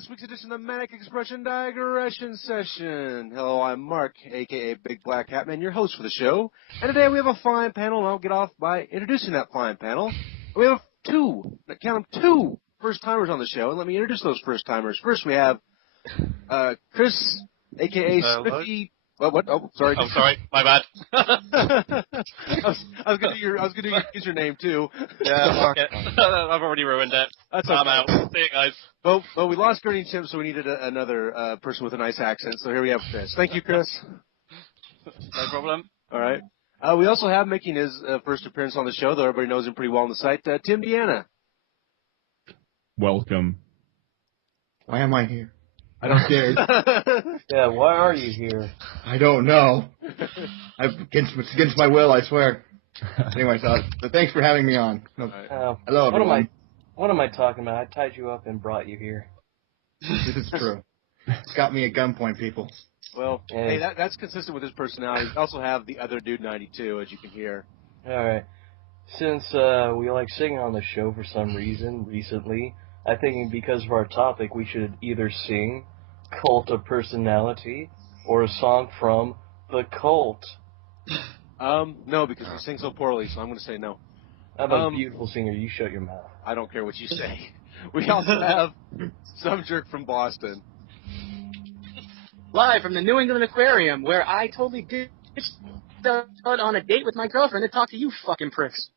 this week's edition of the Manic Expression Digression Session. Hello, I'm Mark, a.k.a. Big Black Hatman, your host for the show. And today we have a fine panel, and I'll get off by introducing that fine panel. We have two first-timers on the show, and let me introduce those first-timers. First, we have Chris, a.k.a. Spiffy. What? Oh, sorry. Oh, sorry. My bad. I was gonna do your username too. Yeah, I've already ruined it. That's I'm okay. out. See you guys. Well, we lost Gurney and Tim, so we needed another person with a nice accent. So here we have Chris. Thank you, Chris. No problem. All right. We also have making his first appearance on the show, though everybody knows him pretty well on the site. Tim Deanna. Welcome. Why am I here? I don't care. Yeah, why are you here? I don't know. It's against my will, I swear. Anyway, so thanks for having me on. Hello, everyone. What am I talking about? I tied you up and brought you here. This is true. It's got me at gunpoint, people. Well, hey, that's consistent with his personality. We also have the other dude 92, as you can hear. All right. Since we like singing on the show for some reason recently, I think because of our topic, we should either sing Cult of Personality or a song from The Cult. No, because we sing so poorly, so I'm going to say no. I'm a beautiful singer. You shut your mouth. I don't care what you say. We also have some jerk from Boston. Live from the New England Aquarium, where I totally ditched on a date with my girlfriend to talk to you fucking pricks.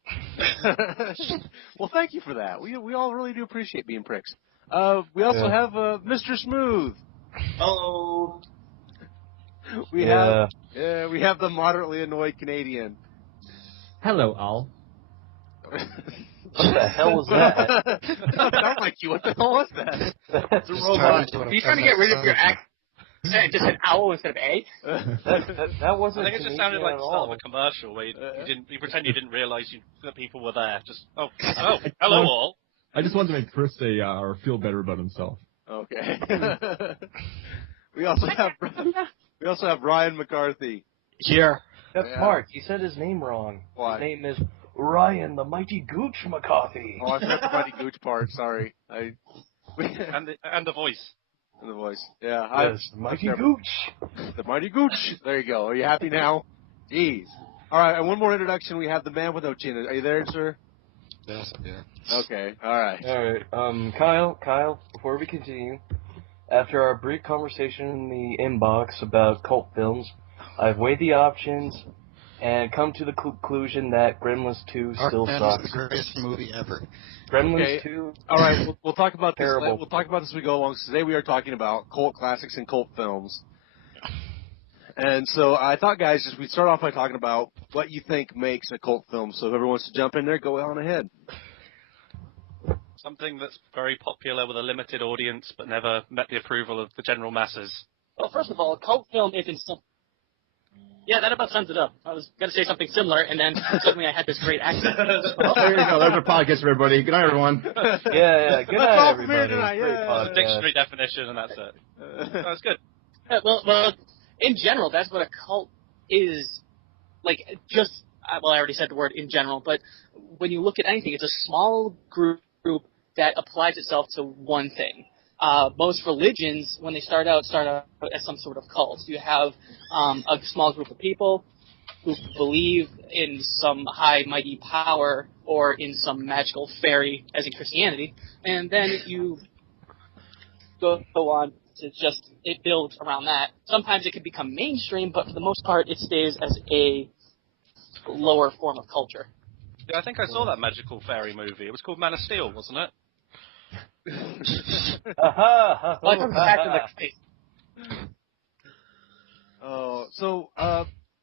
Well, thank you for that. We all really do appreciate being pricks. We also have Mr. Smooth. Hello. We have the moderately annoyed Canadian. Hello, all. What the hell was that? That sounds like you. What the hell was that? It's a robot. Are you trying to get rid of your accent? Just an owl instead of A? That wasn't. I think it just sounded like the start of all. a commercial where you pretend you didn't realize that people were there. Just hello all. I just wanted to make Chris say or feel better about himself. Okay. we also have Ryan McCarthy. Here. That's Mark. You said his name wrong. Why? His name is Ryan, the Mighty Gooch McCarthy. Oh, I forgot the Mighty Gooch part. Sorry. And the voice. And the voice. Yeah. Yes, the Mighty Gooch. The Mighty Gooch. There you go. Are you happy now? Jeez. All right. And one more introduction. We have the man with no chin. Are you there, sir? Yes, yeah. Okay. All right. All right. Kyle, before we continue, after our brief conversation in the inbox about cult films, I've weighed the options and come to the conclusion that Gremlins 2 still sucks. It's the greatest movie ever. Gremlins 2. All right. We'll talk about this. Terrible. We'll talk about this as we go along. So today we are talking about cult classics and cult films. And so I thought, guys, we'd start off by talking about what you think makes a cult film. So if everyone wants to jump in there, go on ahead. Something that's very popular with a limited audience but never met the approval of the general masses. Well, first of all, a cult film isn't something. Yeah, that about sums it up. I was going to say something similar, and then suddenly I had this great accent. Well, there you go. There's our podcast for everybody. Good night, everyone. Yeah. Good night, all from here everybody. tonight, Great yeah. podcast. Dictionary definition, and that's it. That's good. Well, in general, that's what a cult is. Like, I already said the word in general, but when you look at anything, it's a small group that applies itself to one thing. Most religions, when they start out as some sort of cult. You have a small group of people who believe in some high mighty power or in some magical fairy, as in Christianity, and then you go on to it builds around that. Sometimes it can become mainstream, but for the most part, it stays as a lower form of culture. Yeah, I think I saw that magical fairy movie. It was called Man of Steel, wasn't it? Like back to the case. So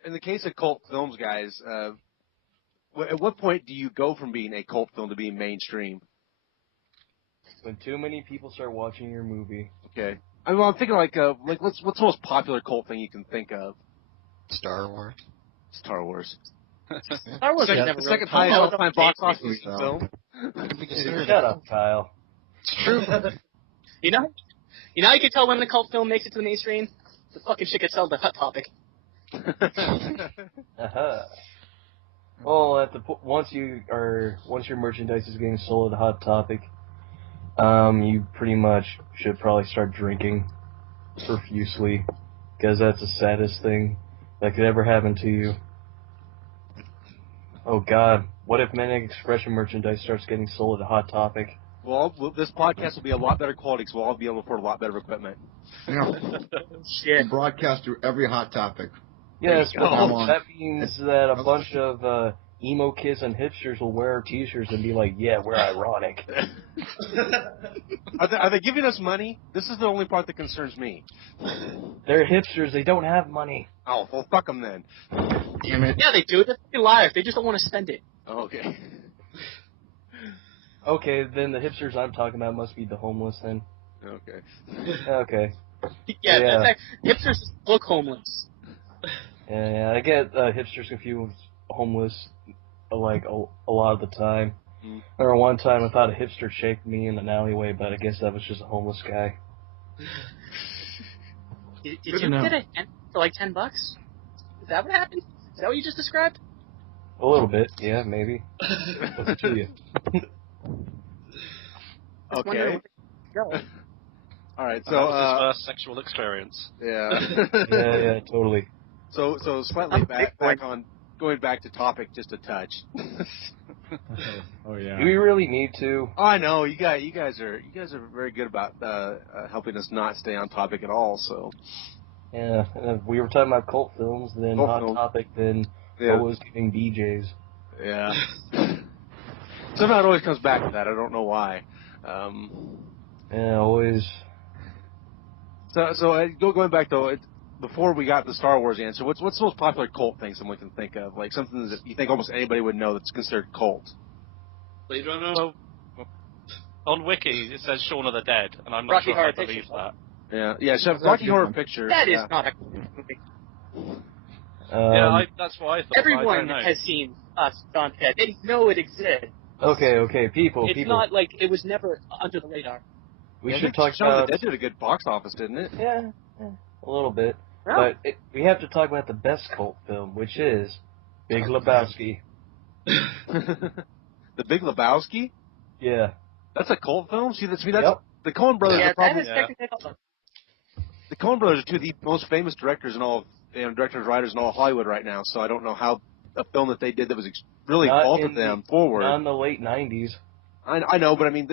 in the case of cult films, guys, at what point do you go from being a cult film to being mainstream? When too many people start watching your movie. Okay. I'm thinking like what's the most popular cult thing you can think of? Star Wars. Star Wars. Star Wars The second highest all-time box office film. Shut up, Kyle. It's true. You know how you can tell when the cult film makes it to the mainstream? The fucking shit gets sold to Hot Topic. Well, once your merchandise is getting sold at Hot Topic, You pretty much should probably start drinking profusely, because that's the saddest thing that could ever happen to you. Oh God, what if Manic Expression merchandise starts getting sold at Hot Topic? Well, this podcast will be a lot better quality because we'll all be able to afford a lot better equipment. Shit. Broadcast through every Hot Topic. Yes, There you but go. that means that a bunch of emo kids and hipsters will wear our t-shirts and be like, yeah, we're ironic. Are they giving us money? This is the only part that concerns me. They're hipsters, they don't have money. Oh, well, fuck them then. Damn it. Yeah, they do. They're fucking liars. They just don't want to spend it. Oh, okay. Okay, then the hipsters I'm talking about must be the homeless then. Okay. Okay. Yeah. Hipsters just look homeless. Yeah, I get hipsters confused with homeless, like, a lot of the time. Mm. Or one time I thought a hipster shaked me in an alleyway, but I guess that was just a homeless guy. Did Good you to know. get it for like $10? Is that what happened? Is that what you just described? A little bit, yeah, maybe. What's it to you? Just wondering Okay. where to go. All right. So So, that was his first sexual experience. yeah. Yeah, totally. So slightly going back to topic just a touch. Oh yeah. Do we really need to? I know you guys are very good about helping us not stay on topic at all. So Yeah, we were talking about cult films, then Cult Hot film. Topic, then yeah, always giving BJs. yeah. Somehow it always comes back to that. I don't know why. Yeah, always. So going back though, before we got the Star Wars answer, what's the most popular cult thing someone can think of? Like something that you think almost anybody would know that's considered cult. Blade Runner? Well, on Wiki it says Shaun of the Dead, and I'm not Rocky sure Horror if I believe Picture that. Yeah. So Rocky Horror Picture. That is yeah. not a movie. That's what I thought. But I Everyone don't know. has seen Shaun of the Dead. They know it exists. Okay, people. It's not like it was never under the radar. We I should think talk Shaun of about... the Dead did a good box office, didn't it? Yeah, a little bit. Yeah. But we have to talk about the best cult film, which is Big Lebowski. The Big Lebowski? Yeah. That's a cult film? See, that's Yep. the Coen brothers Yeah, are probably... that is technically The Coen brothers are two of the most famous directors in all, directors, writers in all of Hollywood right now, so I don't know how a film that they did that was really Not vaulted in them forward. Not in the late 90s. I know, but I mean,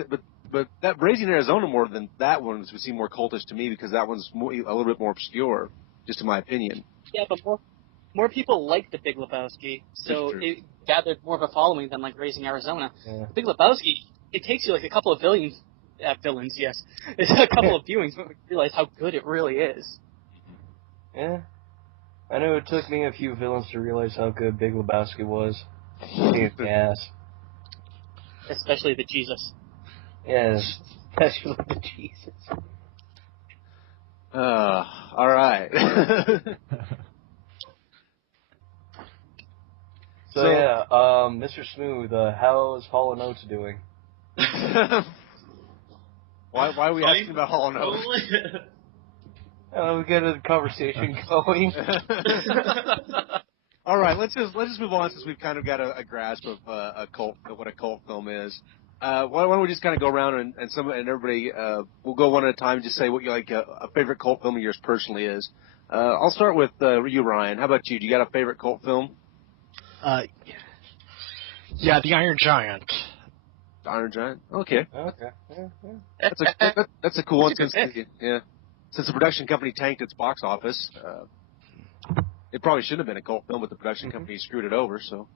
but that Raising Arizona more than that one would seem more cultish to me because that one's a little bit more obscure, just in my opinion. Yeah, but more people like the Big Lebowski, so it gathered more of a following than like Raising Arizona. Yeah. The Big Lebowski, it takes you like a couple of villains, yes. It's a couple of viewings before you realize how good it really is. Yeah. I know it took me a few villains to realize how good Big Lebowski was. Pain in the ass. Especially the Jesus. Yes. Especially the Jesus. All right. So yeah, Mr. Smooth, how's Hall & Oates doing? Why are we asking about Hall & Oates? We get a conversation going. All right, let's just move on since we've kind of got a grasp of what a cult film is. Why don't we just kind of go around and everybody we'll go one at a time and just say what you like a favorite cult film of yours personally is. I'll start with you, Ryan. How about you? Do you got a favorite cult film? Yeah, The Iron Giant. Iron Giant. Okay, Okay. that's a cool one. That's a good Since the production company tanked its box office, it probably shouldn't have been a cult film, but the production company screwed it over. So.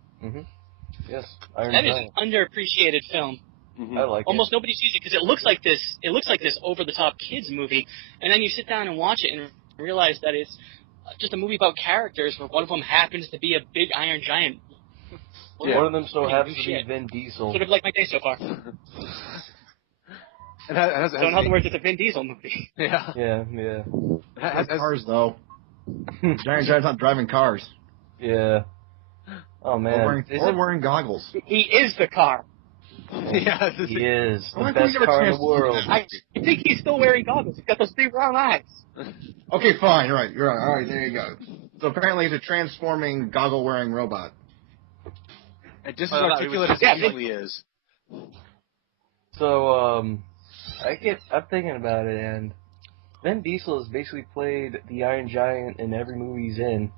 Yes, Iron That is Giant. an underappreciated film. Mm-hmm. I like Almost nobody sees it because it looks like this. It looks like this over-the-top kids movie, and then you sit down and watch it and realize that it's just a movie about characters where one of them happens to be a big Iron Giant. it. One of them so Pretty happens new to be shit. Vin Diesel. Sort of like my day so far. So in other words, it's a Vin Diesel movie. Yeah. Yeah. Cars, though. Giant Giant's not driving cars. Yeah. Oh, man. Or wearing goggles. He is the car. Yeah. He is the Why can't we best get a car in chance the to look world. at I think he's still wearing goggles. He's got those big round eyes. Okay, fine. You're right. All right, there you go. So apparently he's a transforming, goggle-wearing robot. And just as Well, that articulate as was- he usually is. So, I'm thinking about it, and Vin Diesel has basically played the Iron Giant in every movie he's in.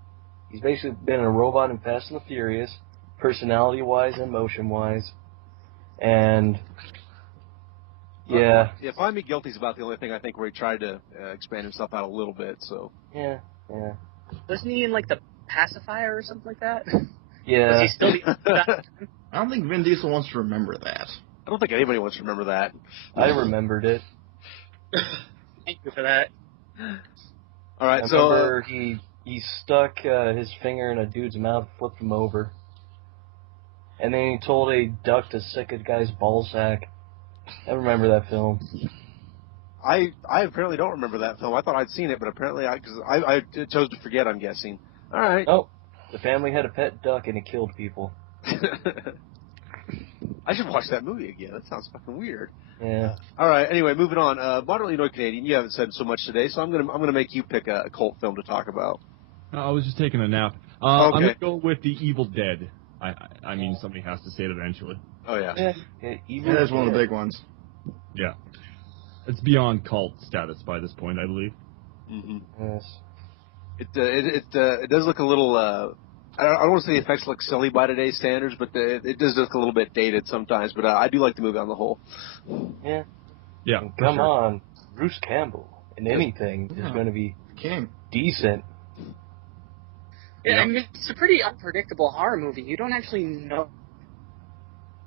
He's basically been a robot in Fast and the Furious, personality-wise and motion-wise, and yeah. Yeah, Find Me Guilty is about the only thing I think where he tried to expand himself out a little bit. So. Yeah. Wasn't he in like the pacifier or something like that? Yeah. Was he still the? I don't think Vin Diesel wants to remember that. I don't think anybody wants to remember that. I remembered it. Thank you for that. All right, I remember he stuck his finger in a dude's mouth, flipped him over, and then he told a duck to suck a guy's ballsack. I remember that film. I apparently don't remember that film. I thought I'd seen it, but apparently I chose to forget. I'm guessing. All right. Oh, the family had a pet duck and it killed people. I should watch that movie again. That sounds fucking weird. Yeah. All right. Anyway, moving on. Moderately Annoyed Canadian. You haven't said so much today, so I'm gonna make you pick a cult film to talk about. I was just taking a nap. Okay. I'm gonna go with The Evil Dead. I mean, somebody has to say it eventually. Oh yeah. Yeah, That's one of the big ones. Yeah. It's beyond cult status by this point, I believe. Mm-hmm. Yes. It does look a little. I don't want to say the effects look silly by today's standards, but it does look a little bit dated sometimes. But I do like the movie on the whole. Yeah. Yeah. And come on, Bruce Campbell in anything is going to be King. decent. Yeah, I mean, it's a pretty unpredictable horror movie. You don't actually know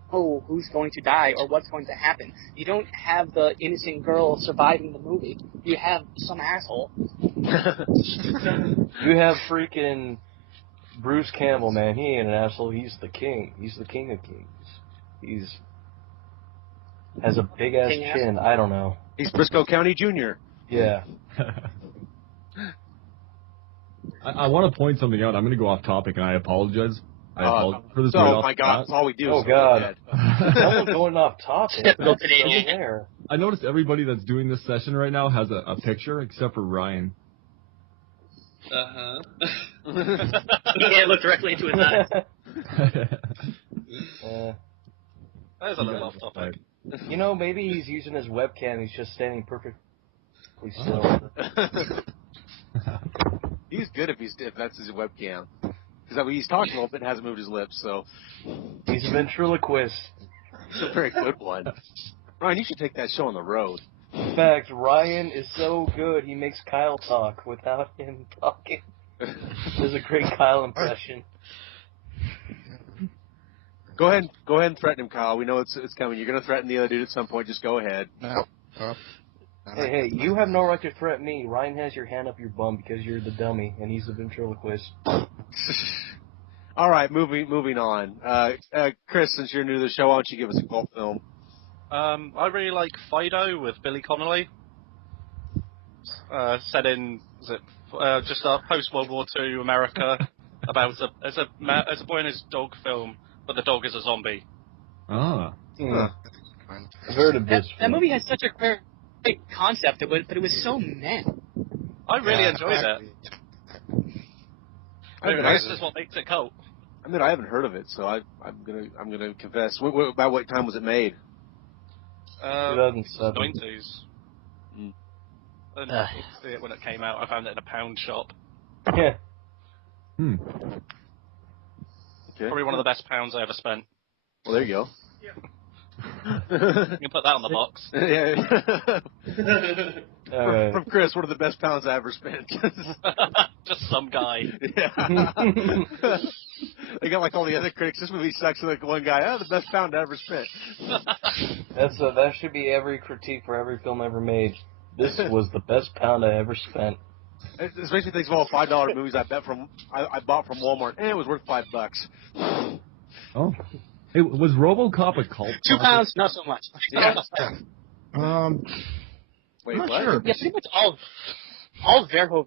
who's going to die or what's going to happen. You don't have the innocent girl surviving the movie. You have some asshole. You have freaking Bruce Campbell, man. He ain't an asshole. He's the king. He's the king of kings. Has a big ass King chin. I don't know. He's Briscoe County Jr. Yeah. I want to point something out. I'm going to go off topic, and I apologize. I apologize for this. Oh my God! That's all we do. Oh God! No going off topic. That's so there. I noticed everybody that's doing this session right now has a picture, except for Ryan. You can't look directly into his eyes. That is a little off topic. You know, maybe he's using his webcam. He's just standing perfectly still. He's good if that's his webcam. Because he's talking a little bit and hasn't moved his lips, so. He's a ventriloquist. It's a very good one. Ryan, you should take that show on the road. In fact, Ryan is so good, he makes Kyle talk without him talking. There's a great Kyle impression. Go ahead and threaten him, Kyle. We know it's coming. You're going to threaten the other dude at some point. Just go ahead. No. Hey, you have no right to threaten me. Ryan has your hand up your bum because you're the dummy, and he's the ventriloquist. All right, moving on. Chris, since you're new to the show, why don't you give us a cult film? I really like Fido with Billy Connolly. Set in just post World War II America, about as a boy and his dog film, but the dog is a zombie. Ah. I've heard of this. That movie has such a great concept, but it was so meh. I really enjoyed it. I mean, this is what makes it cult. I mean, I haven't heard of it, so I'm gonna confess. About what time was it made? 2007. 90s. Mm. And I didn't see it when it came out. I found it in a pound shop. Yeah. Okay. Probably one of the best pounds I ever spent. Well, there you go. You can put that on the box. Yeah. From Chris, one of the best pounds I ever spent. Just some guy. Yeah. They got like all the other critics. This movie sucks. Like one guy, the best pound I ever spent. That should be every critique for every film ever made. This was the best pound I ever spent. Especially things of all $5 movies I bought from Walmart, and it was worth $5. Oh. Hey, was RoboCop a cult? 2 pounds, not so much. Yeah. Wait, I'm not what? sure. Yeah, pretty much all Verhoeven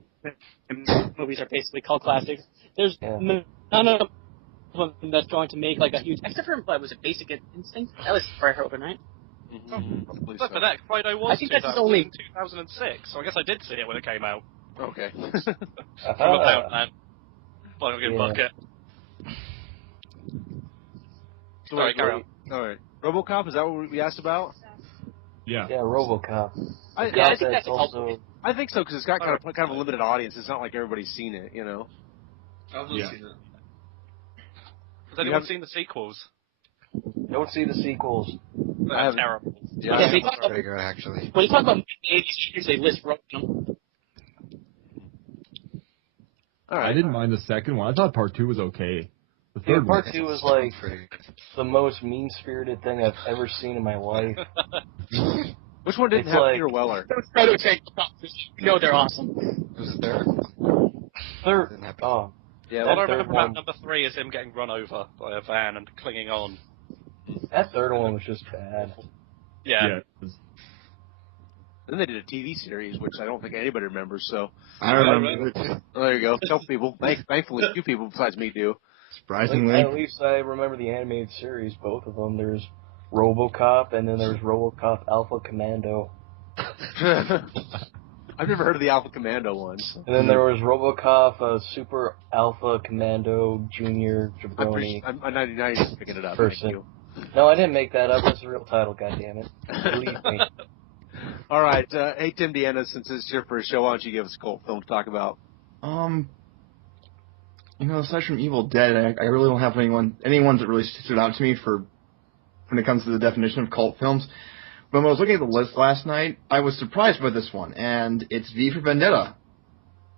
movies are basically cult classics. There's none of them that's going to make like a huge, except for what was it, Basic Instinct? That was Verhoeven, right? Mm-hmm. But for that, Fido was I think that's only 2006, so I guess I did see it when it came out. Okay. From a pound now. Fucking bucket. Sorry, carry on. All right. RoboCop, is that what we asked about? Yeah. Yeah, RoboCop. I think that's a cult. also. I think so because it's got kind of a limited audience. It's not like everybody's seen it, you know. I've not seen it. Has anyone seen the sequels? Don't see the sequels. They're terrible. Yeah, pretty good actually. When you talk about mid-80s, usually list broke them. All right. I didn't mind the second one. I thought part 2 was okay. The Yeah, third one. part 2 was like the most mean-spirited thing I've ever seen in my life. Which one didn't It's have like- Peter Weller? You know they're awesome. Who's there? Third. Oh. Yeah, All I third remember one- about number 3 is him getting run over by a van and clinging on. That third one was just bad. Yeah. Then they did a TV series, which I don't think anybody remembers. So I remember it. well, there you go. Tell people. Thankfully, few people besides me do. Surprisingly. At least I remember the animated series, both of them. There's RoboCop, and then there's RoboCop Alpha Commando. I've never heard of the Alpha Commando ones. And then there was RoboCop Super Alpha Commando Junior Jabroni. I'm 99 just picking it up. Person. Thank you. No, I didn't make that up. That's the real title, goddammit. Believe me. All right. Hey, Tim Deanna, since it's here for a show, why don't you give us a cult film to talk about? Aside from Evil Dead, I really don't have any ones that really stood out to me for when it comes to the definition of cult films. But when I was looking at the list last night, I was surprised by this one, and it's V for Vendetta.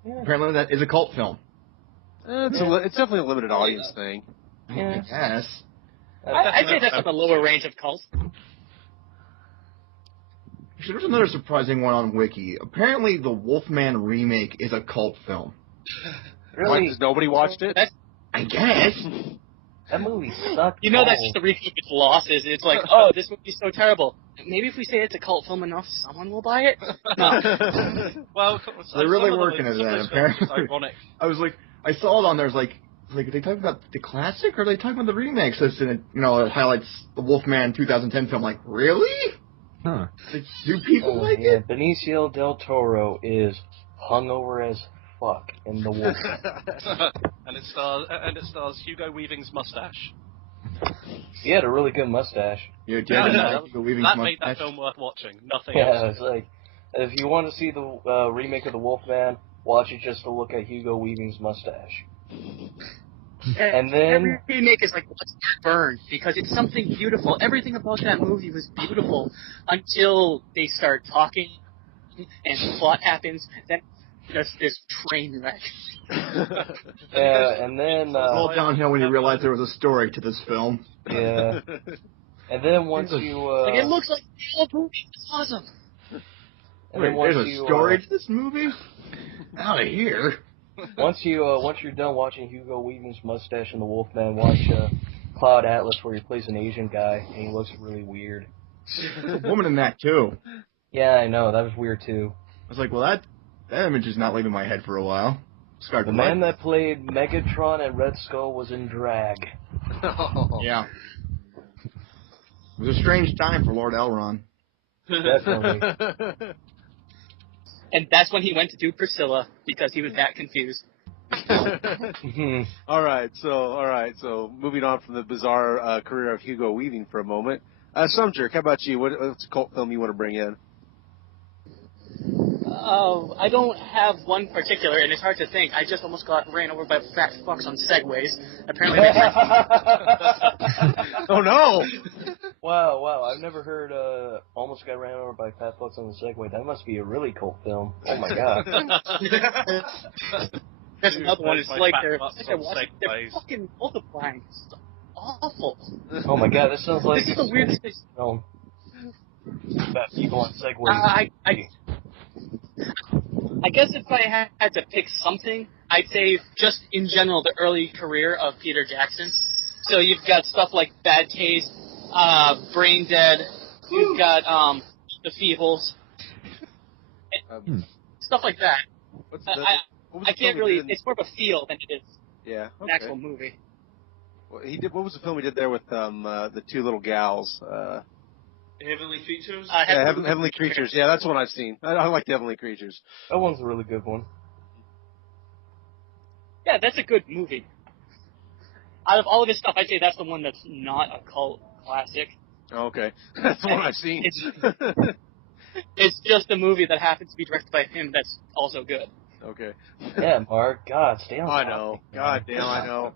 Yeah. Apparently, that is a cult film. It's definitely a limited audience thing. Yeah. I guess. I'd say that's on the lower range of cults. Actually, there's another surprising one on Wiki. Apparently, the Wolfman remake is a cult film. Really? Has nobody watched it? I guess. That movie sucked. You know that's just to recoup its losses. It's like, oh, this movie's so terrible. Maybe if we say it's a cult film enough, someone will buy it? No. Well, They're really some of working them- at some of that, those films apparently. are ironic. I was like, I saw it on there. I was like, are they talking about the classic or are they talking about the remake? So it highlights the Wolfman 2010 film. Like, really? Huh. Like, do people like yeah, it? Benicio del Toro is hungover as fuck in The Wolf. and it stars Hugo Weaving's mustache. He had a really good mustache. Yeah, That made that film worth watching. Nothing Yeah, else. it's like, if you want to see the remake of The Wolfman, watch it just to look at Hugo Weaving's mustache. And then every remake is like, let's burn, because it's something beautiful. Everything about that movie was beautiful until they start talking and the plot happens. Then there's this train wreck. and then It's all downhill when you realize there was a story to this film. yeah, and then once you Like, it looks like the old movie. It's awesome. and Wait, then once there's a you story to this movie? Out of here. once you're done watching Hugo Weaving's mustache in The Wolfman, watch Cloud Atlas where he plays an Asian guy and he looks really weird. There's a woman in that, too. Yeah, I know, that was weird too. I was like, well, that image is not leaving my head for a while. Scarred The my man that played Megatron and Red Skull was in drag. Yeah. It was a strange time for Lord Elrond. Definitely. And that's when he went to do Priscilla, because he was that confused. All right. So moving on from the bizarre career of Hugo Weaving for a moment. Sumjerk, how about you? What's a cult film you want to bring in? I don't have one particular, and it's hard to think. I just almost got ran over by fat fucks on Segways. Apparently, Oh no! Wow, I've never heard almost got ran over by fat fucks on the Segway. That must be a really cult film. Oh my god. there's another one. It's My like fat they're fucks they're on watching, they're Segways. fucking multiplying. It's awful. Oh my god, this sounds like This is the weirdest thing. film. Fat people on Segways. I guess if I had to pick something, I'd say just in general the early career of Peter Jackson. So you've got stuff like Bad Taste, Brain Dead, you've got The Feebles, stuff like that. What's I can't really. It's more of a feel than it is Yeah. an actual movie. Well, he did. What was the film he did there with the two little gals? Heavenly Features? Heavenly Creatures. Yeah, that's one I've seen. I like the Heavenly Creatures. That one's a really good one. Yeah, that's a good movie. Out of all of his stuff, I'd say that's the one that's not a cult classic. Oh, okay. That's the one I've seen. It's just a movie that happens to be directed by him that's also good. Okay. Yeah, Mark. God, stay on I topic, know. man. God damn, I know.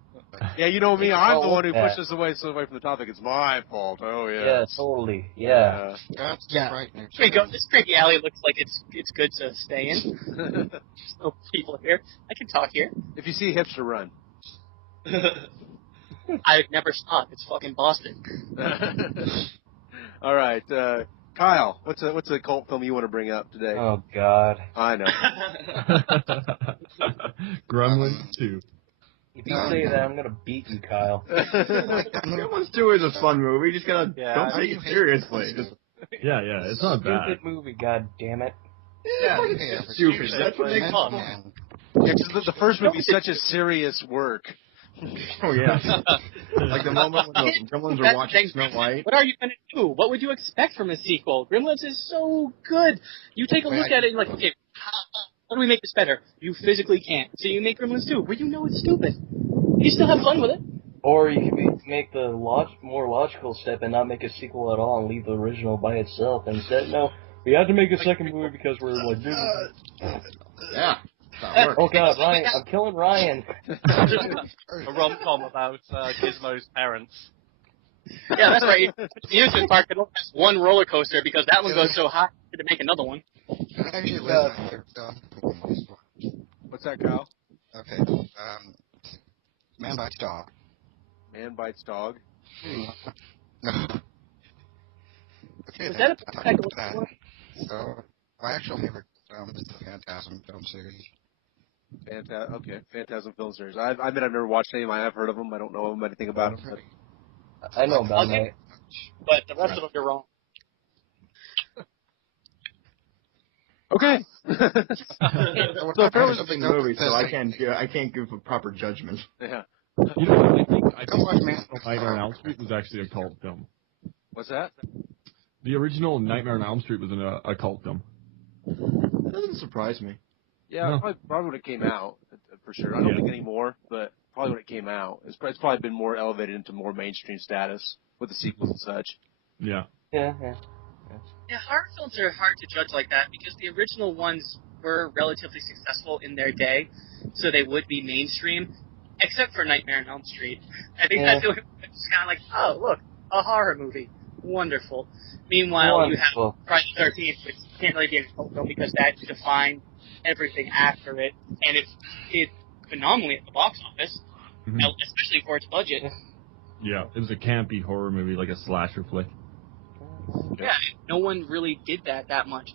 Yeah, you know me. I'm the one who that. pushes away from the topic. It's my fault. Oh, yeah. Yeah, totally. Yeah. That's Yeah. frightening. Here you go. This creepy alley looks like it's good to stay in. There's no people here. I can talk here. If you see hipster, run. I'd never stop. It's fucking Boston. All right, Kyle. What's a cult film you want to bring up today? Oh God. I know. Gremlins 2. If you say that, I'm gonna beat you, Kyle. Gremlins 2 is a fun movie. You just gotta don't take it seriously. Just, Yeah, it's not bad. Stupid movie. God damn it. Yeah, it's stupid. That's what makes fun. man. Yeah, 'cause the first movie is such a serious work. Oh yeah. Like the moment when the Gremlins are watching Snow White. What are you going to do? What would you expect from a sequel? Gremlins is so good. You take a look at it and you're like, okay, how do we make this better? You physically can't. So you make Gremlins 2, where you know it's stupid. You still have fun with it. Or you could make the more logical step and not make a sequel at all and leave the original by itself. And instead, no, we had to make a second movie because we're like, Yeah. oh God, Ryan, I'm killing Ryan. A rom-com about Gizmo's parents. Yeah, that's right. The amusement park could only has one roller coaster because that one goes so high to make another one. Actually, What's that, Kyle? okay. Man bites dog. Man bites dog. No. Okay, Was then, that a I'll type talk of about one? that. So, my actual favorite film is the Phantasm film series. Okay, Phantasm film series. I admit I've never watched any of them. I have heard of them. I don't know anything about them. But... I know about Okay. it. But the rest of them, you're wrong. Okay. So apparently something in the movie, so I can't give a proper judgment. Yeah. You know what? I Don't watch Man. think Nightmare on Elm Street was actually a cult film. What's that? The original Nightmare on Elm Street was a cult film. That doesn't surprise me. Yeah, No. probably when it came out, for sure. I don't think anymore, but probably when it came out. It's probably been more elevated into more mainstream status with the sequels and such. Yeah. Yeah. Yeah, horror films are hard to judge like that because the original ones were relatively successful in their day, so they would be mainstream, except for Nightmare on Elm Street. I think that's the only one that's kind of like, oh, look, a horror movie. Wonderful. Meanwhile, you have Friday the 13th, which can't really be a cult film because that defined everything after it, and it did phenomenally at the box office, especially for its budget. Yeah, it was a campy horror movie, like a slasher flick. Yeah, no one really did that much.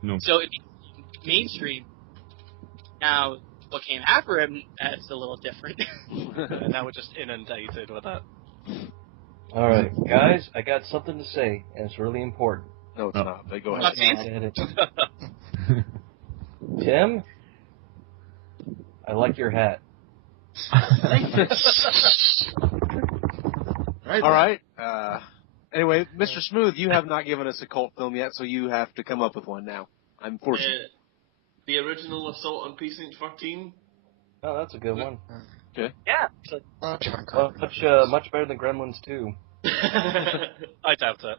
No. So it became mainstream. Now, what came after it, that's a little different. And now we're just inundated with that. All right, guys, I got something to say, and it's really important. No, it's not. But go Not ahead. saying Tim, I like your hat. All right. Anyway, Mr. Smooth, you have not given us a cult film yet, so you have to come up with one now. I'm forcing you. The original Assault on Precinct 13. Oh, that's a good one. Okay. Yeah. So, John Carpenter. Much better than Gremlins 2. I doubt it.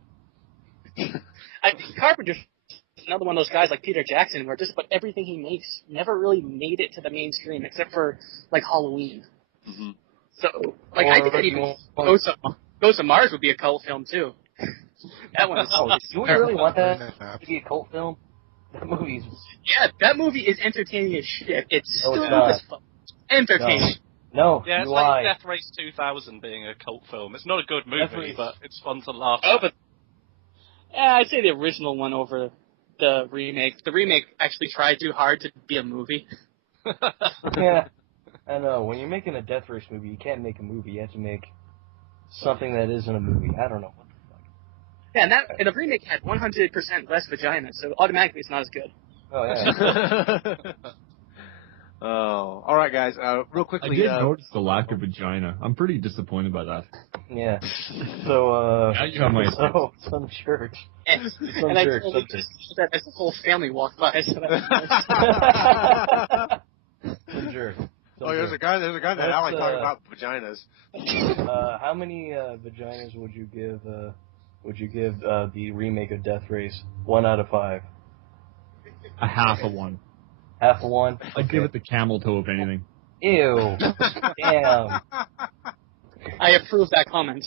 I think Carpenter's another one of those guys like Peter Jackson, where just about everything he makes never really made it to the mainstream, except for like Halloween. Mm-hmm. So, like, I think that even Ghost of Mars would be a cult film too. That one is. Do we really want that to be a cult film? That movie's. Yeah, that movie is entertaining as shit. It's No, it's stupid not. as fuck. Entertaining. No, Yeah, you it's lie. like Death Race 2000 being a cult film. It's not a good Death movie, Race. but it's fun to laugh Oh, at. but yeah, I'd say the original one over the remake. The remake actually tried too hard to be a movie. Yeah, I know. When you're making a Death Race movie, you can't make a movie. You have to make something that isn't a movie. I don't know. Yeah, and the remake had 100% less vagina, so automatically it's not as good. Oh yeah. Oh, all right, guys. Real I quickly. did notice the lack of vagina. I'm pretty disappointed by that. Yeah. So Now you have my some church. And, Some and I jerk, totally some just that as the whole family walked by. So Some jerk. Oh, there's a guy in that alley talking about vaginas. How many vaginas would you give would you give the remake of Death Race? 1 out of 5. A half a one. Half a 1? I'd give it the camel toe, if anything. Ew. Damn. I approve that comment.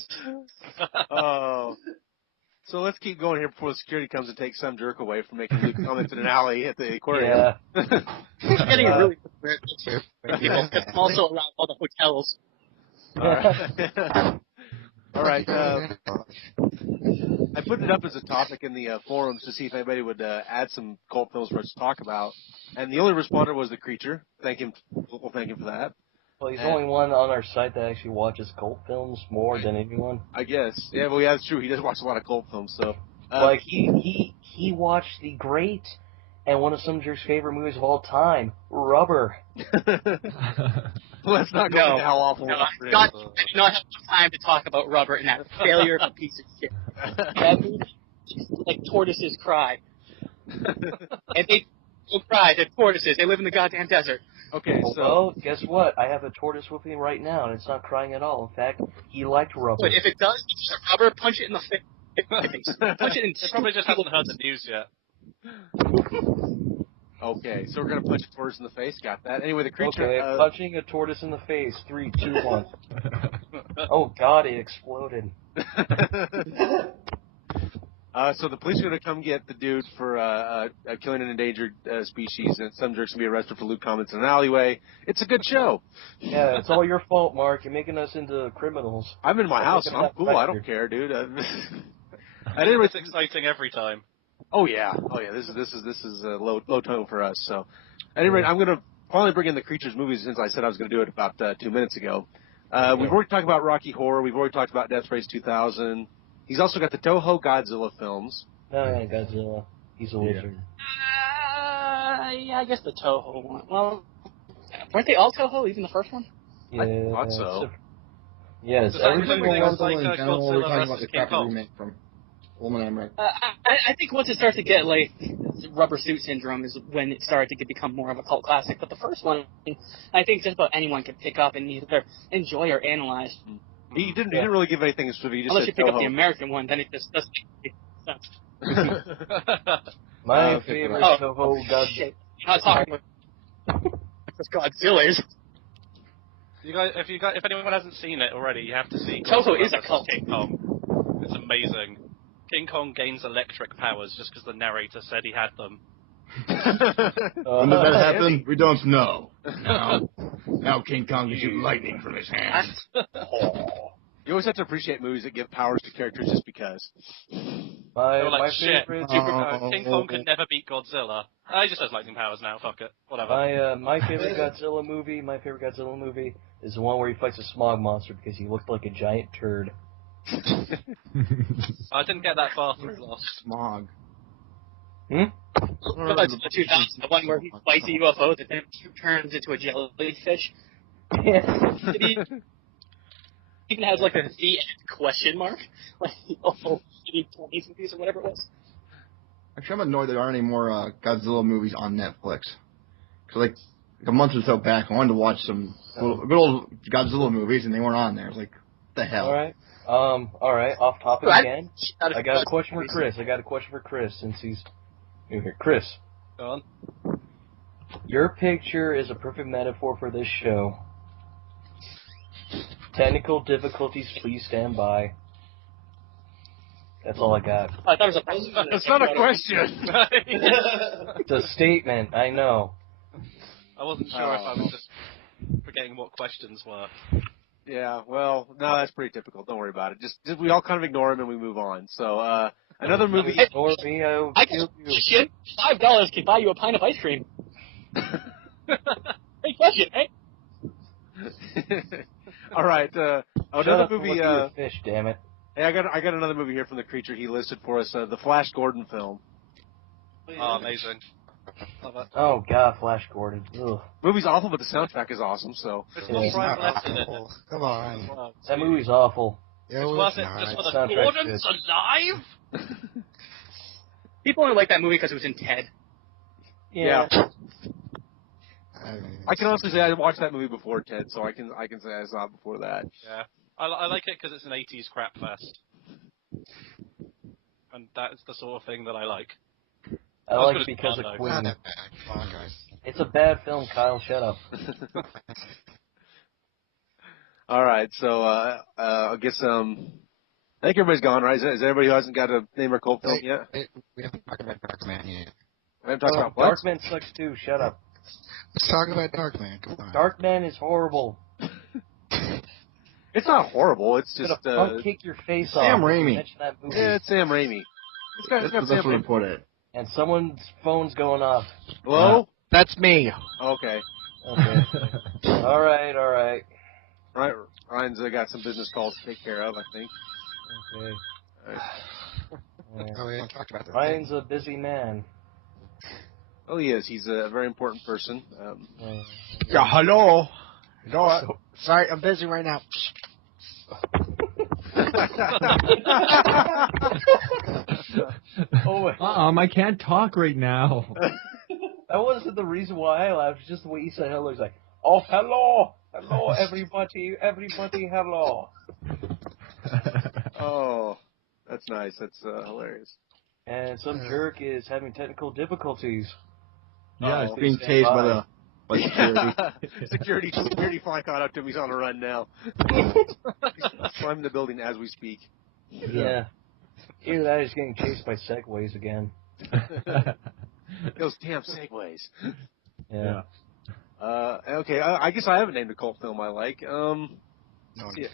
Oh. So let's keep going here before the security comes and takes some jerk away from making lewd comments in an alley at the aquarium. Yeah. It's getting really weird. Because I'm also around all the hotels. All right. All right. I put it up as a topic in the forums to see if anybody would add some cult films for us to talk about, and the only responder was The Creature. Thank him. We'll thank him for that. Well, he's the only one on our site that actually watches cult films more than anyone. I guess. Yeah, well, yeah, that's true. He does watch a lot of cult films, so. Like, he watched The Great and one of some jerk's favorite movies of all time, Rubber. Let's not go into how awful no, Rubber is. I do not have time to talk about Rubber and that failure of a piece of shit. That movie is like tortoises cry. And they don't cry, they're tortoises. They live in the goddamn desert. Okay, so. Well, guess what? I have a tortoise with me right now, and it's not crying at all. In fact, he liked Rubber. But if it does, it's a rubber, punch it in the face. Punch it in They probably just haven't heard the news yet. Okay, so we're going to punch a tortoise in the face. Got that. Anyway, The Creature. Okay, punching a tortoise in the face. 3, 2, 1. Oh, God, it exploded. So the police are going to come get the dude for killing an endangered species, and some jerks going to be arrested for lewd comments in an alleyway. It's a good show. Yeah, it's all your fault, Mark. You're making us into criminals. I'm in my house, and I'm cool. I don't care, dude. I didn't really It's exciting every time. Oh yeah. This is a low tone for us. So, at any rate, I'm going to finally bring in The Creatures movies since I said I was going to do it about 2 minutes ago. We've already talked about Rocky Horror. We've already talked about Death Race 2000. He's also got the Toho Godzilla films. No, yeah, Godzilla. He's a wizard. Yeah, I guess the Toho one. Well, weren't they all Toho, even the first one? Yeah, I thought so. Yes, Does that every single remember one. things like in general, we're Godzilla talking about versus the King crappy Kong? remake from Woman Emmerich. I think once it starts to get like Rubber Suit Syndrome is when it started to become more of a cult classic. But the first one, I think just about anyone can pick up and either enjoy or analyze. He didn't really give anything specific. He just Unless said you pick Toho. up the American one, then it just doesn't make sense. My Okay, favorite oh, Toho Godzilla. Shit. You're not talking about Godzilla is. If anyone hasn't seen it already, you have to see Toho Godzilla is a versus cult. King Kong. It's amazing. King Kong gains electric powers just because the narrator said he had them. When did that happen? We don't know. Now King Kong can shoot lightning from his hands. You always have to appreciate movies that give powers to characters just because. They were like, My shit, favorite. King Kong could never beat Godzilla. He just has lightning powers now, fuck it. Whatever. My favorite Godzilla movie is the one where he fights a smog monster because he looked like a giant turd. I didn't get that far through Lost. Smog. Godzilla 2000, the one where he fights a UFO that then turns into a jellyfish. It even has like a the end question mark, like oh, shitty movies or whatever it was. Actually, I'm annoyed there aren't any more Godzilla movies on Netflix. Because like a month or so back, I wanted to watch some good old Godzilla movies, and they weren't on there. I was like, what the hell? All right. Off topic Right. again. I got a question for Chris since he's new here. Chris, Go on. your picture is a perfect metaphor for this show. Technical difficulties, please stand by. That's all I got. I thought it was That's not a question. It's a statement, I know. I wasn't sure if I was just forgetting what questions were. Yeah, well, no, that's pretty typical. Don't worry about it. Just we all kind of ignore him and we move on. So, another movie. Or me, I can shit. $5 can buy you a pint of ice cream. Great question, right? All right, Shut another up and movie. look at your fish, damn it. Hey, I got another movie here from The Creature. He listed for us the Flash Gordon film. Oh, amazing. Love it. Oh God, Flash Gordon. Ugh. Movie's awful, but the soundtrack is awesome. So It's Yeah. got Brian Blessed in it. Come on. That movie's awful. Yeah, It's well, worth it not. just for the Soundtrack's Gordons alive? People only like that movie because it was in Ted. yeah. I mean, I can honestly say I watched that movie before Ted, so I can say I saw it before that. Yeah. I like it because it's an 80s crap fest. and that is the sort of thing that I like. I Not as like good it as because of Bond, though. Queen. Not that bad. Come on, guys. It's a bad film, Kyle. Shut up. All right, so I guess I think everybody's gone, right? Is there anybody who hasn't got a name or cult film yet? We haven't talked about Darkman yet. I haven't talked about what? Darkman sucks too. Shut up. Let's talk about Darkman. Come on. Darkman is horrible. It's not horrible. It's I'm just gonna kick your face Sam off. Raimi. Mention that movie. yeah, it's Sam Raimi. It's got That's the Sam best way to Raimi. put it. And someone's phone's going off. Hello? That's me. Okay. Okay. all right. Right. Ryan's got some business calls to take care of, I think. Okay. All right. Oh, we haven't talked about that. Ryan's a busy man. Oh, he is. He's a very important person. Yeah, hello. No, sorry, I'm busy right now. Oh my. I can't talk right now. That wasn't the reason why I laughed. It's just the way you said hello. He's like, oh, hello, everybody, hello. Oh, that's nice. That's hilarious. And some jerk is having technical difficulties. Yeah, Oh. Being tased by security. Security fly caught up to him. He's on the run now. He's climbing the building as we speak. Yeah. Either that or he's getting chased by segways again. Those damn segways. Yeah. Okay, I guess I haven't named a cult film I like. No, yeah.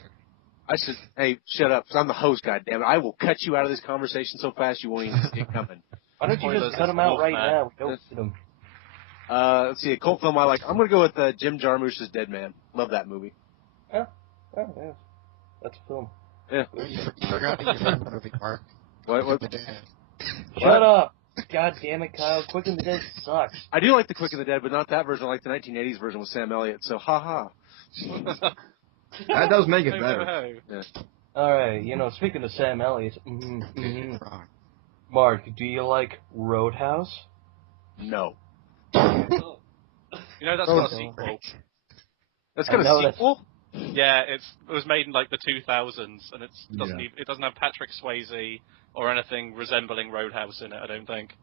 I should. Hey, shut up! 'Cause I'm the host. Goddammit! I will cut you out of this conversation so fast you won't even see it coming. Why don't you just cut him out right now? We don't need him. Let's see, a cult film I like. I'm gonna go with Jim Jarmusch's Dead Man. Love that movie. Oh, yeah. That's a film. Yeah. You forgot the movie, Mark. What? The Dead. Shut up! God damn it, Kyle. Quick and the Dead sucks. I do like the Quick of the Dead, but not that version. I like the 1980s version with Sam Elliott. So, haha. That does make it better. Yeah. Alright, speaking of Sam Elliott, Mark, do you like Roadhouse? No. That's not a sequel. That's got a sequel? Yeah, it was made in like the 2000s, and it doesn't have Patrick Swayze or anything resembling Roadhouse in it. I don't think.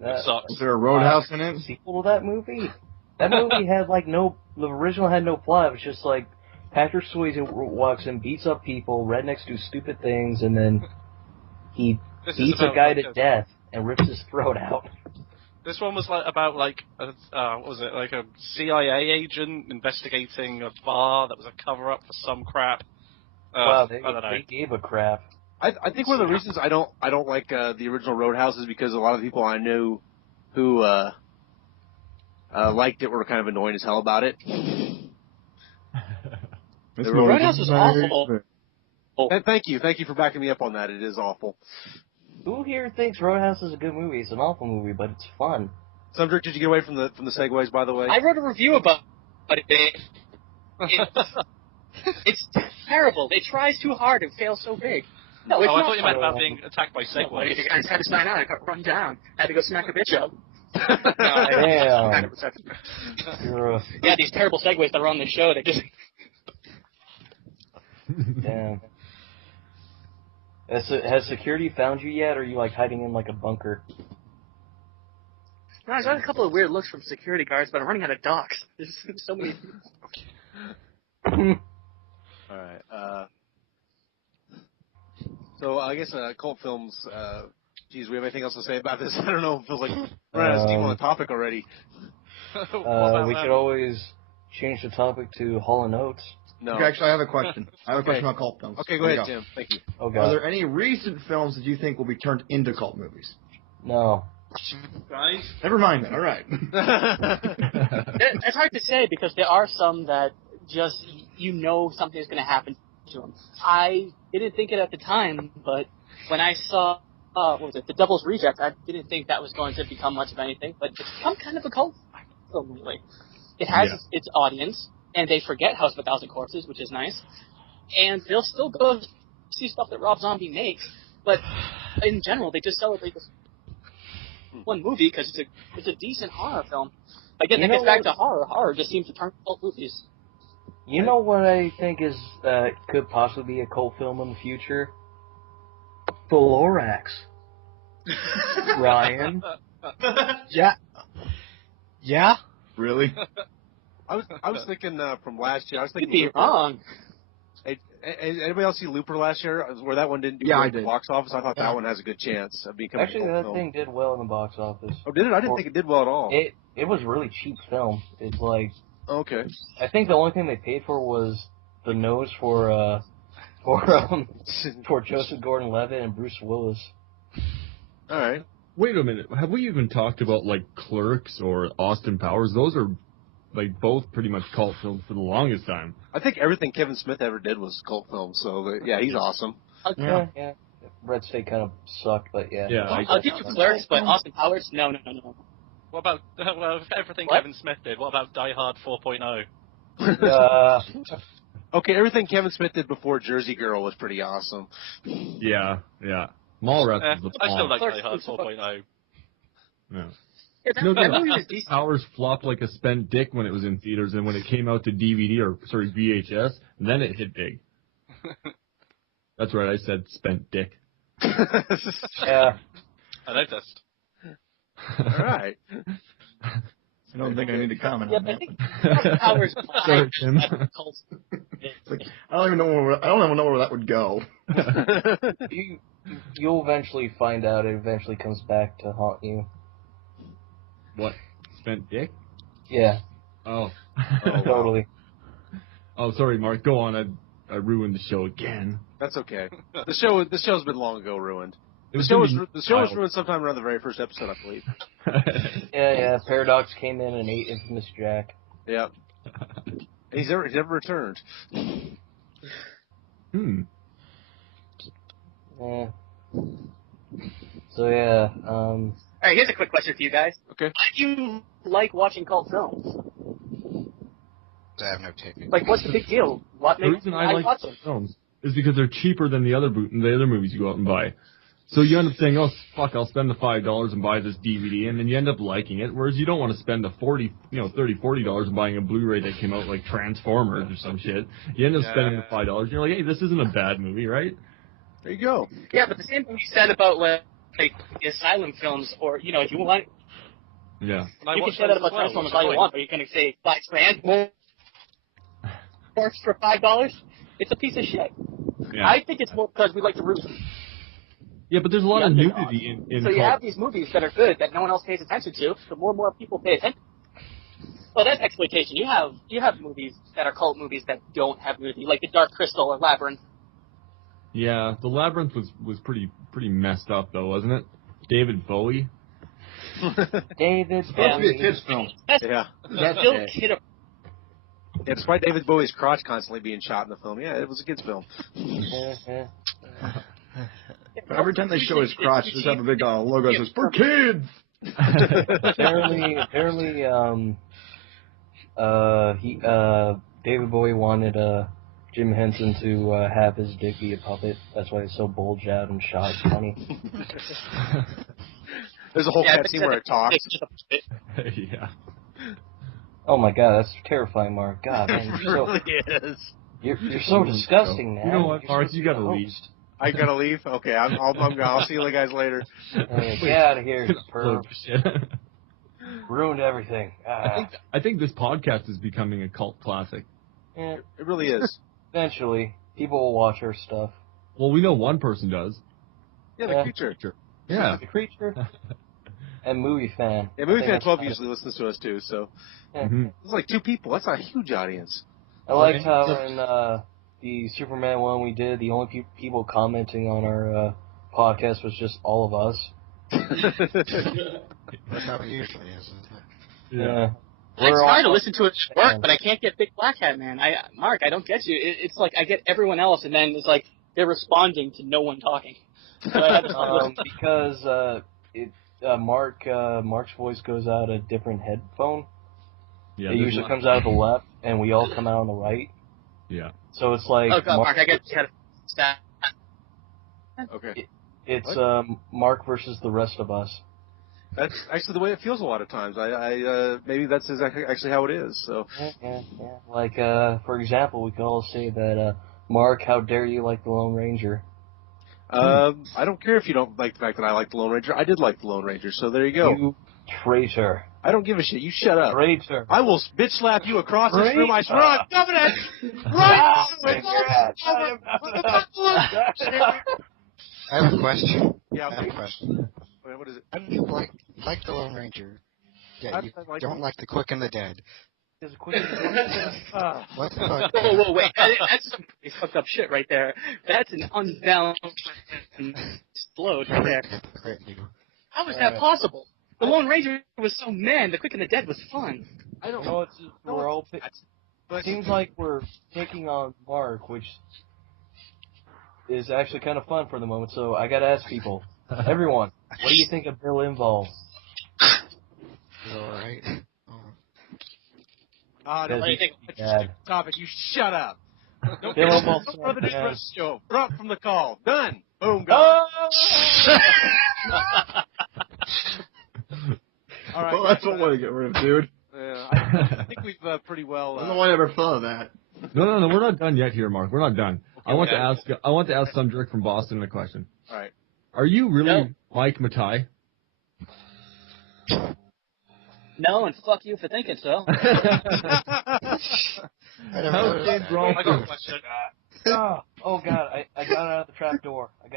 It sucks. Is there a Roadhouse in it? Sequel to that movie? That movie had the original had no plot. It was just like Patrick Swayze walks in, beats up people, rednecks do stupid things, and then he beats a guy to death and rips his throat out. This one was about what was it, like a CIA agent investigating a bar that was a cover-up for some crap. Wow, I don't know. they gave a crap. I think one of the reasons I don't like the original Roadhouse is because a lot of people I knew who liked it were kind of annoying as hell about it. Roadhouse is awful. Thank you for backing me up on that. It is awful. Who here thinks Roadhouse is a good movie? It's an awful movie, but it's fun. Subject, did you get away from the segues, by the way? I wrote a review about it. It's terrible. It tries too hard and fails so big. No, it's I not thought you meant fun. about being attacked by segways. I just had to sign out. I got run down. I had to go smack a bitch up. Damn. Yeah, these terrible segues that are on the show. They just. Damn. Has security found you yet, or are you hiding in like a bunker? No, I got a couple of weird looks from security guards, but I'm running out of docs. There's so many. All right. So I guess cult films. Geez, we have anything else to say about this? I don't know. It feels like we're out of steam on the topic already. We could always change the topic to Hall & Oates. No. Okay, actually, I have a question. I have a question about cult films. Okay, go ahead, Jim. Thank you. Oh, Are God. there any recent films that you think will be turned into cult movies? No. Guys? Never mind then. All right. It's hard to say because there are some that just something's going to happen to them. I didn't think it at the time, but when I saw The Devil's Reject, I didn't think that was going to become much of anything, but it's become kind of a cult film, really. It has its audience, and they forget House of a Thousand Corpses, which is nice, and they'll still go see stuff that Rob Zombie makes, but in general, they just celebrate this one movie because it's a decent horror film. Again, that gets back to horror. Horror just seems to turn cult movies. You know what I think is could possibly be a cult film in the future? The Lorax. Ryan. Yeah. Yeah? Really? I was thinking from last year. I was You'd thinking be Looper. wrong. Hey, anybody else see Looper last year? Where that one didn't do Yeah, well I at the did. box office. I thought Yeah. that one has a good chance of becoming Actually, a cult that film. thing did well in the box office. Oh, did it? I didn't think it did well at all. It was a really cheap film. It's like, Okay. I think the only thing they paid for was the nose for Joseph Gordon-Levitt and Bruce Willis. All right. Wait a minute. Have we even talked about, like, Clerks or Austin Powers? Those are, like, both pretty much cult films for the longest time. I think everything Kevin Smith ever did was a cult film. So yeah, he's awesome. Okay. Yeah. Red State kind of sucked, but yeah. Yeah, I'll give you Clerks, but Austin Powers? No. What about everything Kevin Smith did? What about Die Hard 4.0? Okay, everything Kevin Smith did before Jersey Girl was pretty awesome. Yeah. Mallrats was the I still bomb. like Die Hard 4.0. Yeah. Yeah, No, that movie was decent. Powers flopped like a spent dick when it was in theaters, and when it came out to VHS, then it hit big. That's right, I said spent dick. Yeah. I noticed. All right. I don't think I need to comment Yeah, on but I that. think Austin Powers Sorry, Tim. cult. It's like, I don't even know where that would go. You'll eventually find out. It eventually comes back to haunt you. What? Spent dick? Yeah. Oh. Totally. Oh, sorry, Mark. Go on. I ruined the show again. That's okay. The show's been long ago ruined. It The show was ruined sometime around the very first episode, I believe. Yeah. Paradox came in and ate Infamous Jack. Yeah. He's never returned. Yeah. So yeah. All right, here's a quick question for you guys. Okay. Why do you like watching cult films? I have no tape. Like, what's the big deal? What The makes reason I like watch them? films is because they're cheaper than the other movies you go out and buy. So you end up saying, oh, fuck, I'll spend the $5 and buy this DVD, and then you end up liking it, whereas you don't want to spend the $30, $40 and buying a Blu-ray that came out like Transformers or some shit. You end up spending the $5, and you're like, hey, this isn't a bad movie, right? There you go. Yeah, but the same thing you said about, like the Asylum films, or, if you want... Yeah. You can say that about Transformers all you want, but you're going to say $5 grand more for $5? It's a piece of shit. Yeah. I think it's more because we like to root. Yeah, but there's a lot of nudity in So you have these movies that are good that no one else pays attention to. The more and more people pay attention. Well, that's exploitation. You have movies that are cult movies that don't have nudity, like The Dark Crystal or Labyrinth. Yeah, the Labyrinth was pretty messed up though, wasn't it? David Bowie. David It's supposed to be a Bowie. kid's film. Yeah. That's Still it. kid. Yeah, despite David Bowie's crotch constantly being shot in the film, yeah, it was a kid's film. But every time they show his crotch, they just have a big logo that says, for kids! Apparently, David Bowie wanted Jim Henson to have his dick be a puppet. That's why it's so bulged out and shot funny. There's a whole scene where it talks. Yeah. Oh my god, that's terrifying, Mark. God, man, It really is. you're so disgusting, man. You know what, Mark? You gotta leave. I gotta leave? Okay, I'm gone. I'll see you guys later. Get out of here, you perv. Ruined everything. I think this podcast is becoming a cult classic. Yeah, It really is. eventually, people will watch our stuff. Well, we know one person does. Yeah, the Yeah. creature. Yeah. The Creature and Movie Fan. Yeah, Movie I think Fan that's 12 fine. usually listens to us too, so Yeah. Mm-hmm. it's like 2 people. That's a huge audience. I liked how in the Superman one we did, the only people commenting on our podcast was just all of us. That's how it usually is, isn't it? Yeah. It's hard to listen to it at work, but I can't get Big Black Hat, man. Mark, I don't get you. It's like I get everyone else, and then it's like they're responding to no one talking. So I have to stop listening. Because Mark's voice goes out a different headphone. Yeah. It there's usually not- comes out of the left, and we all come out on the right. Yeah. So it's like Oh God, Mark, I got to stop. Okay. it's Mark versus the rest of us. That's actually the way it feels a lot of times. I maybe that's actually how it is. So Yeah. Like, for example, we could all say that, Mark, how dare you like the Lone Ranger? I don't care if you don't like the fact that I like the Lone Ranger. I did like the Lone Ranger, so there you go. You traitor. I don't give a shit. You shut up. Traitor. I will bitch slap you across this room. I swear on covenant. Right. I have a question. Yeah. I have a question. What is it? How do you like the Lone Ranger? Yeah, you don't like the Quick and the Dead. There's a quick. What the fuck? Whoa, wait. That's some pretty fucked up shit right there. That's an unbalanced explode right there. How is that possible? The Lone Ranger was so man. The Quick and the Dead was fun. I don't know. We're all. It seems like we're picking on Mark, which is actually kind of fun for the moment. So I gotta ask people, everyone, what do you think of Bill Involved? All right. What do you think? Topic. You shut up. Don't Bill get Involved. no further discussion. Show. Drop from the call. Done. Boom. Gone. All right. Well, that's what I want to get rid of, dude. I think we've pretty well. I don't know why I ever thought of that. No, we're not done yet here, Mark. We're not done. Okay, I want to ask some jerk from Boston a question. All right. Are you really Mike Matai? No, and fuck you for thinking so. I got a question. Oh God, I got out of the trap door. I'm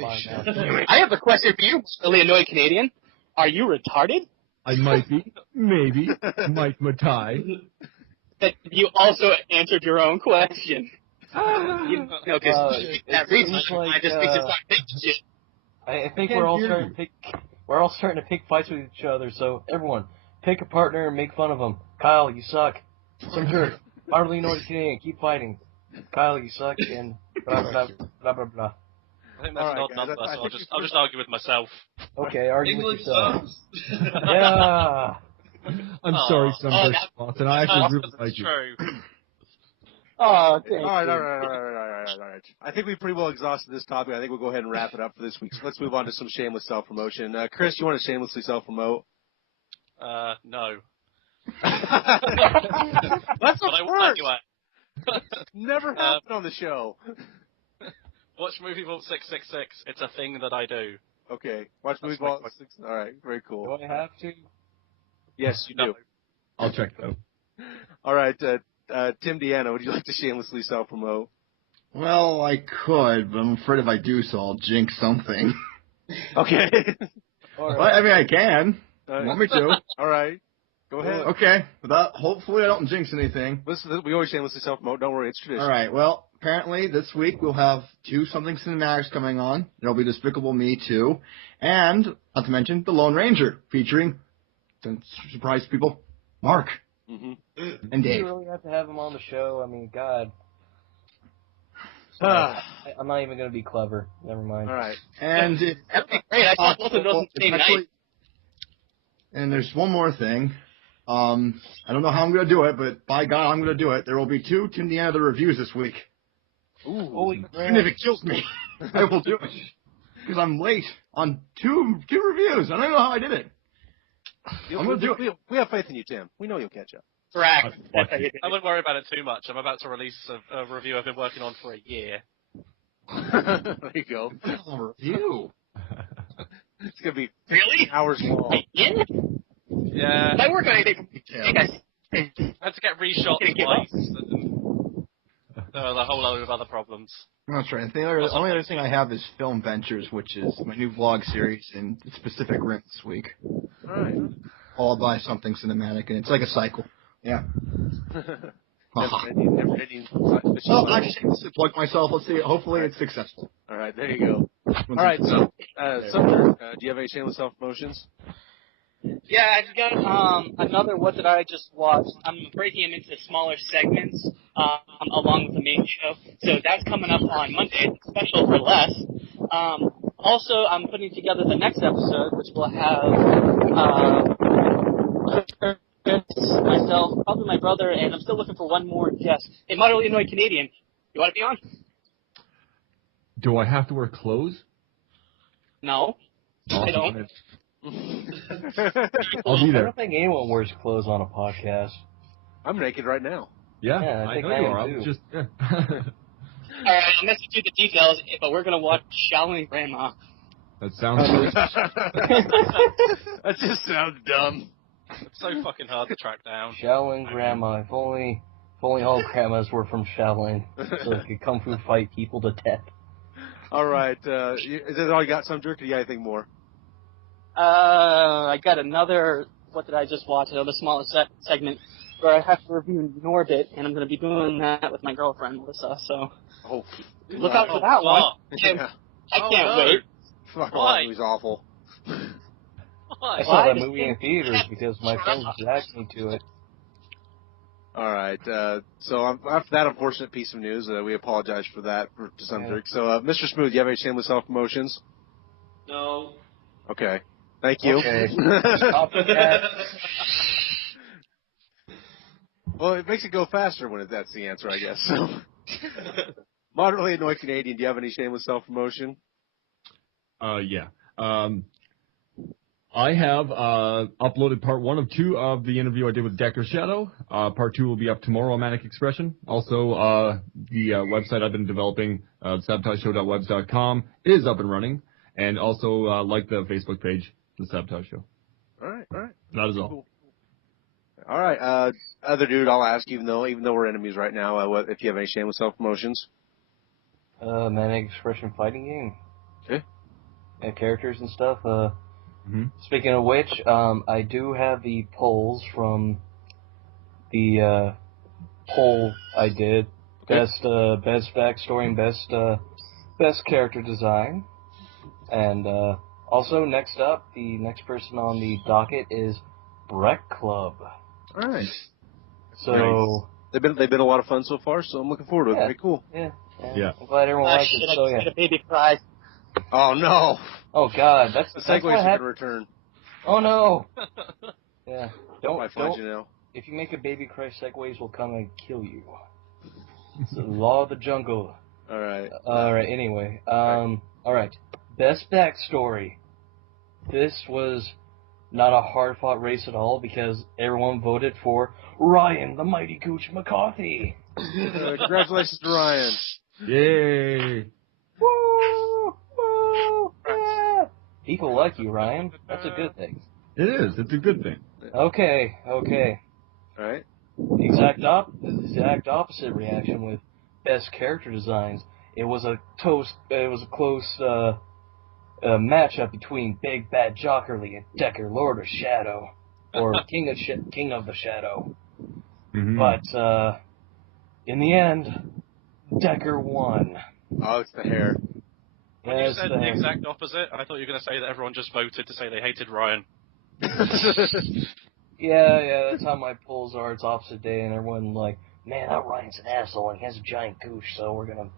fine now. I have a question for you, really annoyed Canadian. Are you retarded? I might be, maybe, Mike Matai. That you also answered your own question. Because that reason I just think it's shit. I think we're all starting to pick fights with each other. So everyone, pick a partner and make fun of them. Kyle, you suck. Some jerk. Hardly know what Canadian. Keep fighting. Kyle, you suck. And blah blah blah blah blah. I think that's an odd number, so I'll just argue with myself. Okay, argue with English yourself. subs. I'm sorry, some jerk from Boston. I actually really like you. True. Oh, thank All right. I think we've pretty well exhausted this topic. I think we'll go ahead and wrap it up for this week. So let's move on to some shameless self-promotion. Chris, you want to shamelessly self-promote? No. That's But a I first. anyway. Never happened on the show. Watch Movie Vault 666. It's a thing that I do. Okay. Watch Movie Vault 6. All right. Very cool. Do I have to? Yes, you do. I'll check though. All right. Tim Deanna, would you like to shamelessly self-promote? Well, I could, but I'm afraid if I do so, I'll jinx something. Okay. All right. Well, I mean, I can. You want me to? All right. Go ahead. Okay. Hopefully I don't jinx anything. Listen, we always shamelessly self-promote. Don't worry. It's tradition. All right. Well, apparently this week we'll have 2 Something Cinematics coming on. There'll be Despicable Me 2. And, not to mention, The Lone Ranger, featuring, don't surprise people, Mark. Mm-hmm. And Do Dave. you really have to have him on the show? I mean, God. I'm not even going to be clever. Never mind. All right. And That'd be great. I thought both of those on the same night. And there's one more thing. I don't know how I'm going to do it, but by God, I'm going to do it. There will be 2 Tim Deanna the reviews this week. Ooh. Holy Even if crap. it kills me, I will do it. Because I'm late on two reviews. I don't know how I did it. I'm going to do it. We have faith in you, Tim. We know you'll catch up. Correct. I wouldn't worry about it too much. I'm about to release a review I've been working on for a year. There you go. Review. It's going to be Really? hours long. Yeah? Yeah. If I work on anything, hey guys. I had to get reshot Gonna give up. twice. And a whole load of other problems. That's right. The only other thing I have is Film Ventures, which is my new vlog series in Pacific Rim this week. All right. Followed by something cinematic, and it's like a cycle. Yeah. Never ending. Well, I've shamelessly plugged myself. Let's see. Hopefully it's successful. All right, there you go. All right, so, Sumner, do you have any shameless self-promotions? Yeah, I've got another What Did I Just Watch. I'm breaking them into smaller segments along with the main show. So that's coming up on Monday. It's special for less. Also, I'm putting together the next episode, which will have Chris, myself, probably my brother, and I'm still looking for one more guest. A moderately annoyed Canadian. You want to be on? Do I have to wear clothes? No, I don't. I'll be I there. don't think anyone wears clothes on a podcast. I'm naked right now. Yeah, Yeah, I I think know I you am are. I too. was just, yeah. Alright, I'm messing through the details, but we're gonna watch Shaolin Grandma. That sounds good. That just sounds dumb. It's so fucking hard to track down. Shaolin Grandma. If only all grandmas were from Shaolin, so they could kung fu fight people to death. All right. Is that all you got, Some Jerk, or you got anything more? I got another, what did I just watch? Another smaller segment where I have to review Norbit, and I'm going to be doing that with my girlfriend, Melissa, so look out for that one. I can't wait. Fuck, all that movie's awful. I saw that movie in theaters because my friends dragged me to it. All right. So after that unfortunate piece of news, we apologize for that to Some Jerk. So, Mr. Smooth, do you have any shameless self-promotions? No. Okay. Thank you. Okay. Stop with that. Well, it makes it go faster when that's the answer, I guess. So, moderately annoyed Canadian, do you have any shameless self-promotion? Yeah. I have uploaded part 1 of 2 of the interview I did with Decker Shadow. Part 2 will be up tomorrow on Manic Expression. Also, the website I've been developing, sabotageshow.webs.com, is up and running. And also, like the Facebook page, The Sabotage Show. All right. That is all. Cool. All right. Other dude, I'll ask, even though we're enemies right now, if you have any shameless self-promotions. Manic Expression fighting game. Okay. And characters and stuff. Speaking of which, I do have the polls from the poll I did. Okay. Best backstory and best character design. And also, next up, the next person on the docket is Breck Club. All right. So nice. They've been a lot of fun so far, so I'm looking forward to it. Very cool. Yeah. I'm glad everyone liked it. So I a baby cry. Oh no. Oh God, that's the segues are going to return. Oh no. Yeah. Don't. You know. If you make a baby cry, segues will come and kill you. It's the law of the jungle. All right. Anyway. All right. Best backstory. This was not a hard-fought race at all because everyone voted for Ryan, the Mighty Gooch McCarthy. Congratulations to Ryan. Yay. Woo! Woo! Yeah. People like you, Ryan. That's a good thing. It is. It's a good thing. Okay. All right. The exact opposite reaction with best character designs. It was a close matchup between Big Bad Jockerly and Decker, Lord of Shadow, or King of the Shadow. Mm-hmm. But in the end, Decker won. Oh, it's the hair. When you said the exact opposite, I thought you were going to say that everyone just voted to say they hated Ryan. Yeah, that's how my polls are. It's opposite day, and everyone like, man, that Ryan's an asshole, and he has a giant gooch, so we're gonna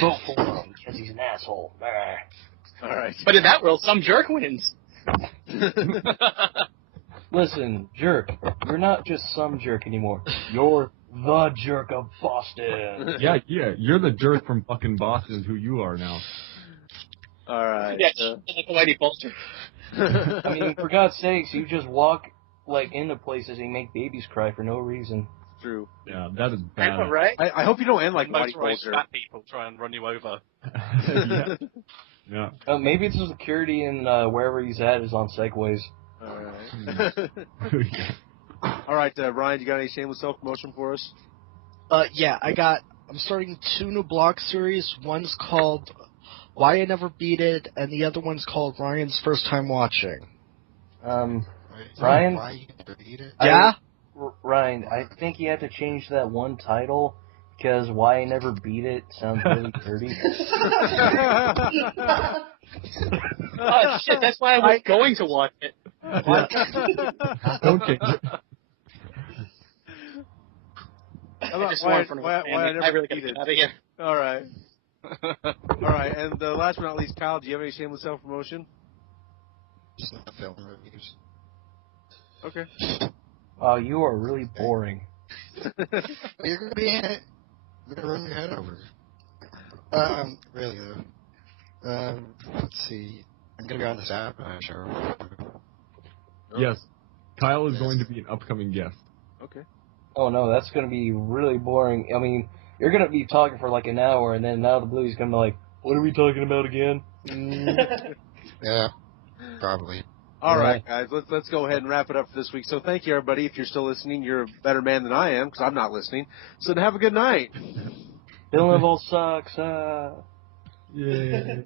vote for him because he's an asshole. All right. But in that world, Some Jerk wins. Listen, Jerk, you're not just Some Jerk anymore. You're the Jerk of Boston. Yeah, you're the jerk from fucking Boston, is who you are now. All right. Yeah, like a lady bolster. I mean, for God's sakes, you just walk like into places and make babies cry for no reason. True. Yeah, that is bad. Right? I hope you don't end like Mighty Motorized Bulger. fat people try and run you over. Yeah. Maybe it's the security in wherever he's at is on segways. All right. All right, Ryan, you got any shameless self-promotion for us? Yeah, I'm starting 2 new blog series. One's called Why I Never Beat It, and the other one's called Ryan's First Time Watching. Ryan? Why you never beat it? Yeah? Ryan, I think you have to change that one title, because Why I Never Beat It sounds really dirty. Oh, shit, that's why I was going to watch it. Don't change it. I just swore in front of I I really beat gotta it. get out of here. All right. All right, and last but not least, Kyle, do you have any shameless self-promotion? Just not film reviews. Okay. Oh, you are really boring. You're gonna be in it. You're gonna run your head over. Really though. Let's see. I'm gonna be on this app show. Yes. Kyle is going to be an upcoming guest. Okay. Oh no, that's going to be really boring. I mean, you're gonna be talking for like an hour, and then out of the blue he's gonna be like, "What are we talking about again?" Yeah, probably. All Yeah. right, guys, let's go ahead and wrap it up for this week. So thank you, everybody. If you're still listening, you're a better man than I am because I'm not listening. So have a good night. Dylan Level sucks. Yeah.